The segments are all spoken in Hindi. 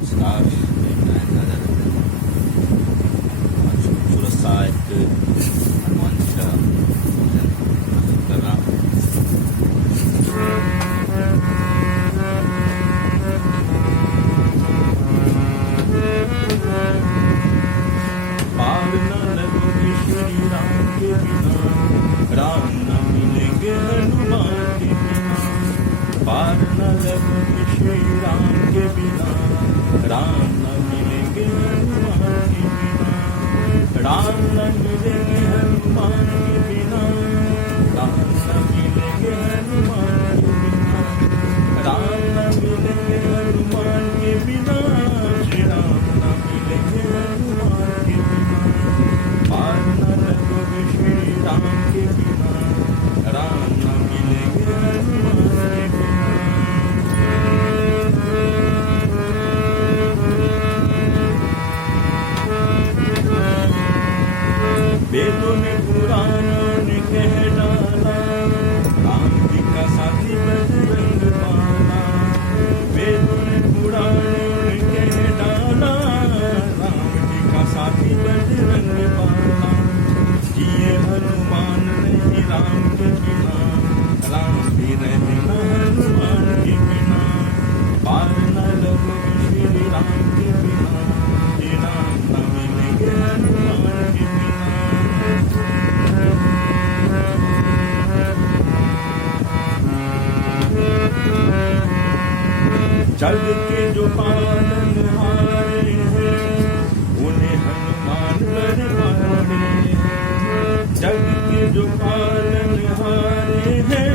नमस्कार, मैं नायक राजा रतन। आज खूबसूरत सा एक हनुमान जी का भजन प्रस्तुत कर रहा हूँ। पार न लगोगे श्री राम के बिना, राम न मिलेंगे हनुमान के बिना। पार न लगोगे श्री राम के बिना, राम न मिलेंगे हनुमान के बिना। राम न मिलेंगे हनुमान के बिना, राम न मिलेंगे हनुमान के बिना। राम न मिलेंगे हनुमान के बिना, श्री राम न मिलेंगे हनुमान के बिना। पार न लगोगे श्री राम के बिना, राम न मिलेंगे हनुमान के बिना। वेदों ने पुराणों ने कह डाला, राम जी का साथी बजरंग बाला। वेदों ने पुराणों ने कह डाला, राम जी का साथी बजरंग बाला। जिए हनुमान नहीं राम के बिना, राम भी रहना हनुमान के बिना। पार न लगोगे श्री राम के बिना, श्री राम न मिलेंगे हनुमान के बिना। जग के जो पालनहारे हैं, उन्हें हनुमान बड़े प्यारे हैं। जग के जो पालनहारे हैं,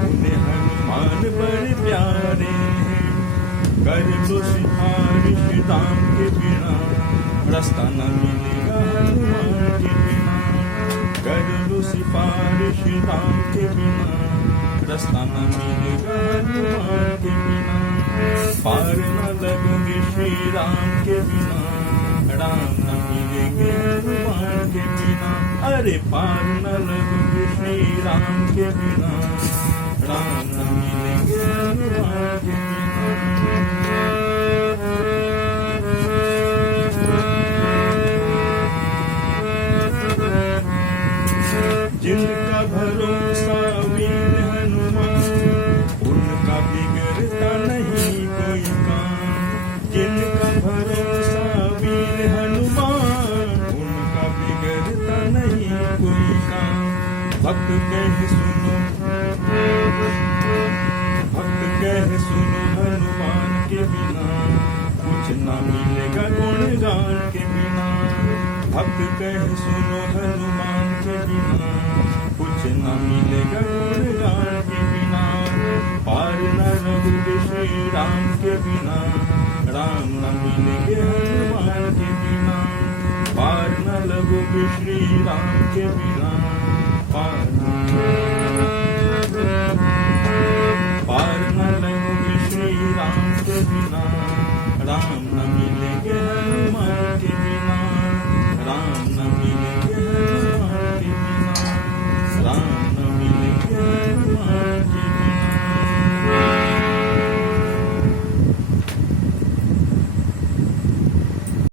उन्हें हनुमान बड़े प्यारे हैं। कर लो सिफारिश राम के बिना, रास्ता न मिलेगा हनुमान के बिना। कर लो सिफारिश राम के बिना, रास्ता न मिलेगा हनुमान के बिना। पार न लगोगे श्री राम के बिना, राम न मिलेंगे हनुमान के बिना। अरे पार न लगोगे श्री राम के बिना, राम न मिलेंगे हनुमान के बिना। जिनका भरोसा वीर हनुमान, उनका बिगड़ता नहीं कोई काम। जिनका भरोसा वीर हनुमान, उनका बिगड़ता नहीं कोई काम। भक्त कह सुनो, भक्त कह सुनो हनुमान के बिना, कुछ न मिलेगा गुणगान के बिना। भक्त कह सुनो हनुमान के बिना, कुछ न मिलेगा गुणगान के बिना। पार न लगोगे श्री राम के बिना, राम न मिलेंगे हनुमान के बिना। पार न लगोगे श्री राम के बिना, पार